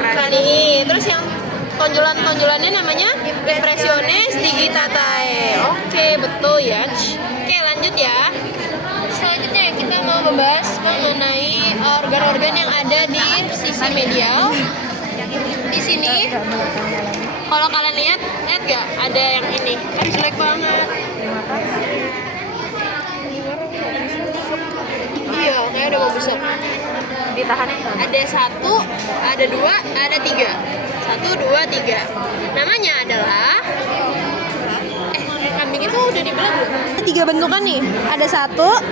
Cranii. Terus yang tonjolan-tonjolannya namanya impresiones digitatae. Oke, betul ya. Oke, lanjut ya. Selanjutnya kita mau membahas mengenai organ-organ yang ada di sisi medial. Di sini, kalau kalian lihat gak? Ada yang ini, kan jelek banget. Iya, kayak udah mau busuk. Ditahan. Ada 1, ada 2, ada 3. 1, 2, 3. Namanya adalah kambing itu udah dibelah belum? 3 bentukan nih. Ada 1,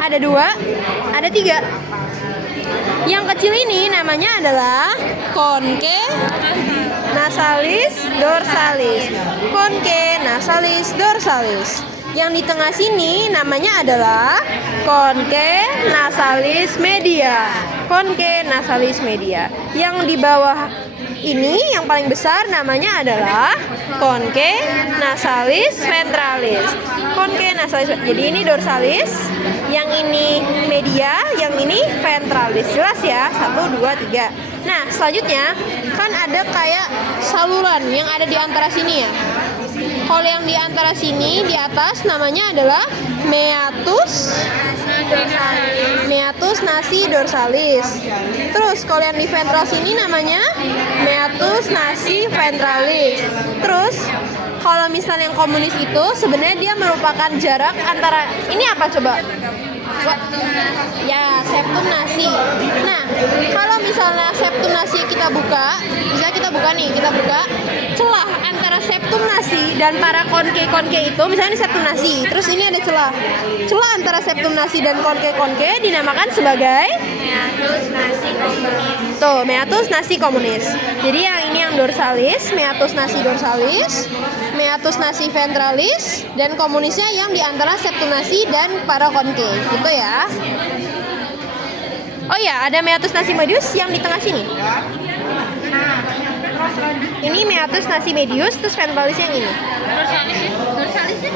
ada 2, ada 3. Yang kecil ini namanya adalah conche nasalis dorsalis. Conche nasalis dorsalis. Yang di tengah sini namanya adalah conche nasalis media. Conche nasalis media. Yang di bawah ini yang paling besar namanya adalah conche nasalis ventralis. Conche nasalis. Jadi ini dorsalis, yang ini media, yang ini ventralis. Jelas ya? 1, 2, 3. Nah, selanjutnya kan ada kayak saluran yang ada di antara sini ya. Kalau yang di antara sini di atas namanya adalah meatus nasi dorsalis. Terus kalau yang di ventral sini namanya meatus nasi ventralis. Terus kalau misalnya yang komunis itu sebenarnya dia merupakan jarak antara ini apa coba? Ya, septum nasi. Nah, kalau misalnya septum nasi kita buka, bisa kita buka celah antara septum nasi dan para konke itu, misalnya ini septum nasi, terus ini ada celah antara septum nasi dan konke dinamakan sebagai meatus nasi komunis. Jadi yang ini yang dorsalis, meatus nasi dorsalis, meatus nasi ventralis, dan komunisnya yang di antara septum nasi dan para konke, gitu ya. Oh ya, ada meatus nasi medius yang di tengah sini. Ini meatus nasi medius, terus ventralis yang ini. Dorsalisnya?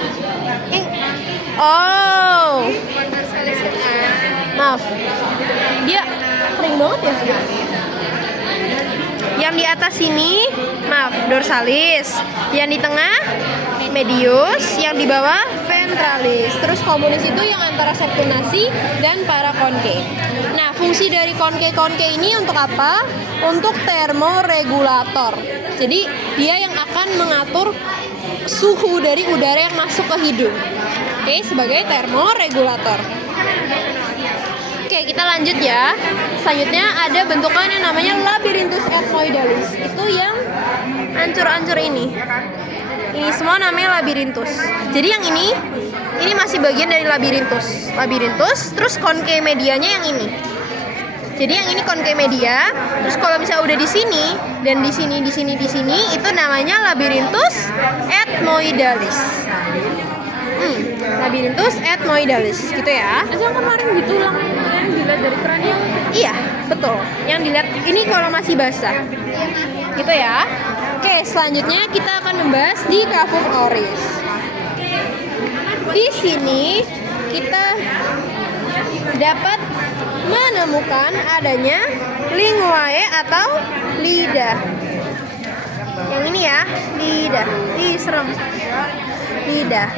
Oh. Maaf. Dia kering banget ya. Yang di atas sini, maaf, dorsalis. Yang di tengah, medius. Yang di bawah, ventralis. Terus komunis itu yang antara septum nasi dan para konke. Nah, fungsi dari konke ini untuk apa? Untuk termoregulator. Jadi, dia yang akan mengatur suhu dari udara yang masuk ke hidung. Oke, sebagai termoregulator. Oke, kita lanjut ya. Selanjutnya ada bentukan yang namanya labyrinthus ethmoidalis. Itu yang ancur-ancur ini. Ini semua namanya labyrinthus. Jadi yang ini masih bagian dari labyrinthus. Terus konke medianya yang ini. Jadi yang ini konke media. Terus kalau misalnya udah di sini dan di sini itu namanya labyrinthus ethmoidalis. Labyrinthus ethmoidalis gitu ya. Yang kemarin di tulang yang dilihat dari kranium. Iya, betul. Yang dilihat ini kalau masih basah. Gitu ya. Oke, selanjutnya kita akan membahas di cavum auris. Di sini kita dapat menemukan adanya linguae atau lidah. Yang ini ya, lidah. Ih, serem. Lidah.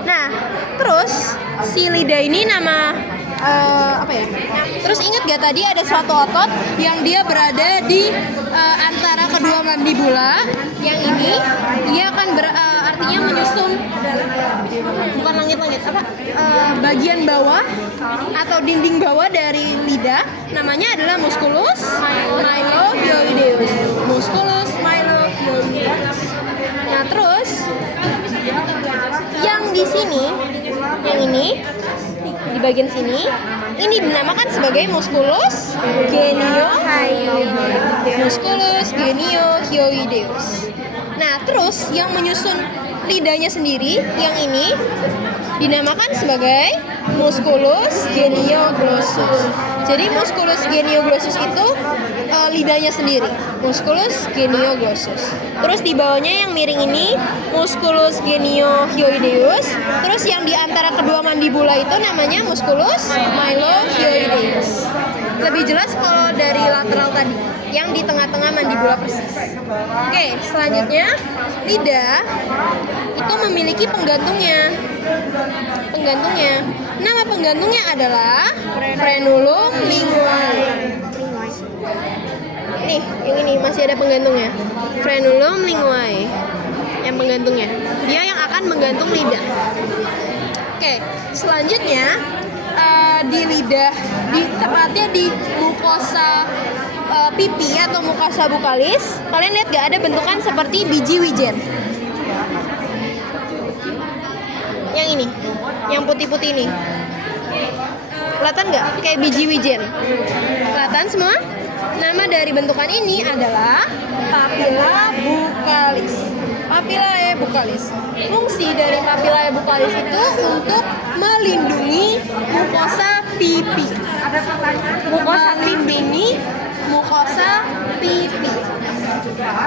Nah, terus si lidah ini nama apa ya? Terus ingat gak tadi ada suatu otot yang dia berada di antara kedua mandibula. Yang ini dia akan artinya menyusun bukan langit-langit apa bagian bawah atau dinding bawah dari lidah, namanya adalah musculus mylohyoideus. Musculus mylohyoideus. Nah, terus yang di sini, yang ini di bagian sini, ini dinamakan sebagai musculus geniohyoideus. Nah, terus yang menyusun lidahnya sendiri, yang ini dinamakan sebagai musculus genioglossus. Jadi musculus genioglossus itu lidahnya sendiri, musculus genioglossus. Terus di bawahnya yang miring ini musculus geniohyoideus. Terus yang di antara kedua mandibula itu namanya musculus mylohyoideus. lebih jelas kalau dari lateral tadi, yang di tengah-tengah mandibula persis. Oke, selanjutnya lidah itu memiliki penggantungnya. Nama penggantungnya adalah frenulum linguae. Nih, yang ini masih ada penggantungnya. Frenulum linguae. Yang penggantungnya. Dia yang akan menggantung lidah. Oke, selanjutnya di lidah, tepatnya di mukosa pipi atau mukosa bukalis. Kalian lihat gak ada bentukan seperti biji wijen? Yang ini, yang putih-putih ini. Kelihatan nggak? Kayak biji wijen. Kelihatan semua? Nama dari bentukan ini adalah papilla buccalis. Papillae buccalis. Fungsi dari papillae buccalis itu untuk melindungi mukosa pipi. Melindungi mukosa pipi.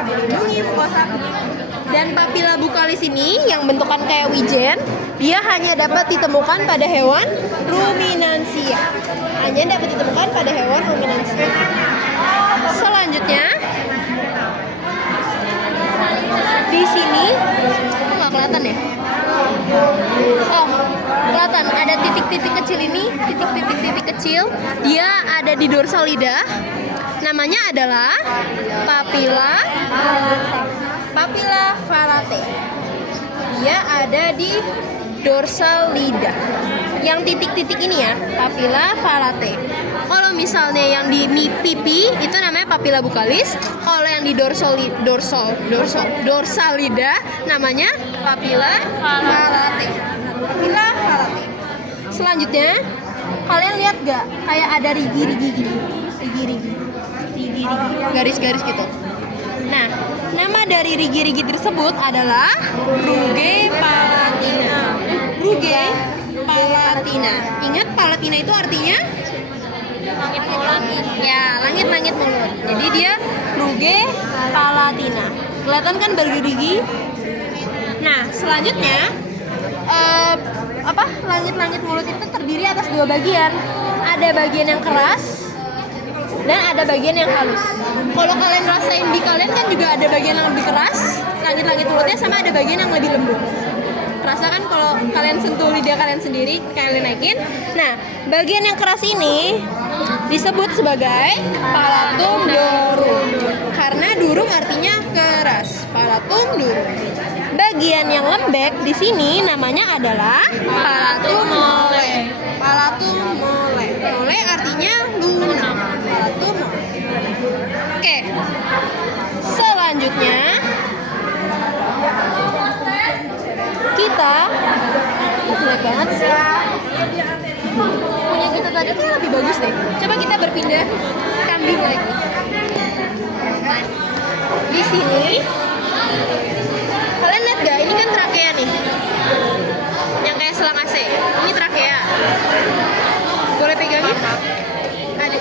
Melindungi mukosa pipi. Dan papilla buccalis ini yang bentukan kayak wijen, dia hanya dapat ditemukan pada hewan ruminansia. Hanya dapat ditemukan pada hewan ruminansia. Selanjutnya, di sini, nggak kelihatan ya? Oh, kelihatan. Ada titik-titik kecil ini, titik-titik kecil. Dia ada di dorsal lidah. Namanya adalah papilla phalate. Dia ada di dorsal lidah. Yang titik-titik ini ya, papilla phalate. Kalau misalnya yang di pipi itu namanya papilla buccalis. Kalau yang di dorsal lidah namanya papilla phalate. Papilla phalate. Selanjutnya, kalian lihat gak kayak ada rigi-rigi gini? Rigi-rigi, garis-garis gitu. Nah, nama dari rigi-rigi tersebut adalah rugae palatina. Rugae palatina. Ingat, palatina itu artinya langit mulut. Ya, langit-langit mulut. Jadi dia rugae palatina. Kelihatan kan bergerigi? Nah, selanjutnya langit-langit mulut itu terdiri atas dua bagian. Ada bagian yang keras dan ada bagian yang halus. Kalau kalian rasain di kalian kan juga ada bagian yang lebih keras, langit-langit mulutnya, sama ada bagian yang lebih lembut. Rasakan kalau kalian sentuh lidah kalian sendiri, kalian naikin. Nah, bagian yang keras ini disebut sebagai palatum durum. Karena durum artinya keras. Palatum durum. Bagian yang lembek di sini namanya adalah palatum mole. Palatum mole. Mole artinya lunak. Palatum mole. Oke. Selanjutnya kita jelek banget sih. Punya kita tadi tuh lebih bagus deh. Coba kita berpindah kambing lagi. Di sini kalian lihat gak? Ini kan trakea nih, yang kayak selang AC. Ini trakea. Boleh pegangin? Ada.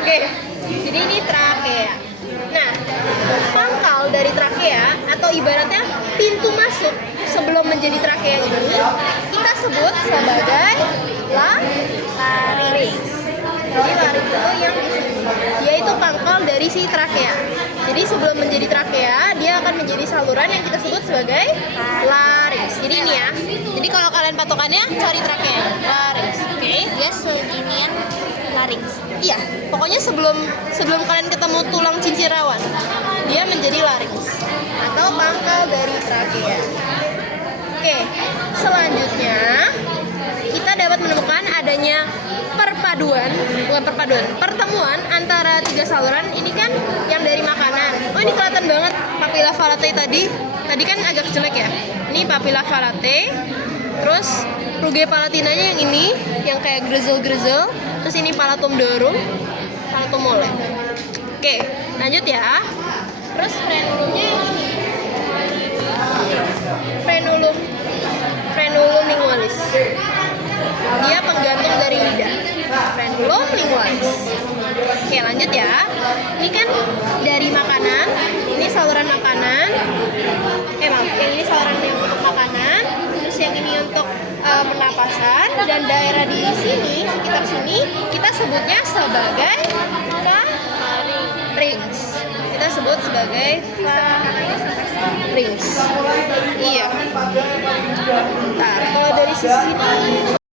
Oke. Jadi ini trakea. Nah, pangkal dari trakea atau ibaratnya pintu masuk sebelum menjadi trakea ini kita sebut sebagai larynx. Jadi larynx itu yang di sini. Dia itu pangkal dari si trakea. Jadi sebelum menjadi trakea, dia akan menjadi saluran yang kita sebut sebagai larynx. Jadi ini ya. Jadi kalau kalian patokannya cari trakea, larynx. Oke? Dia seginian larynx. Iya. Pokoknya sebelum kalian ketemu tulang cincin rawan, dia menjadi larynx atau pangkal dari trakea. Oke. Selanjutnya kita dapat menemukan adanya pertemuan antara tiga saluran. Ini kan yang dari makanan. Oh, ini kelihatan banget papilla phalate tadi kan agak jelek ya. Ini papilla phalate. Terus rugae palatinanya yang ini, yang kayak grezel-grezel. Terus ini palatum durum, palatum mole. Oke, lanjut ya. Terus frenulumnya yang ini. Frenulum lingualis. Dia penggantung dari lidah. Frenulum lingualis. Oke, lanjut ya. Ini kan dari makanan. Ini saluran makanan. Yang ini saluran yang untuk makanan. Terus yang ini untuk pernapasan, dan daerah di sini sekitar sini kita sebutnya sebagai pharynx. Kita sebut sebagai pharynx. Iya. Bentar, kalau dari sisi sini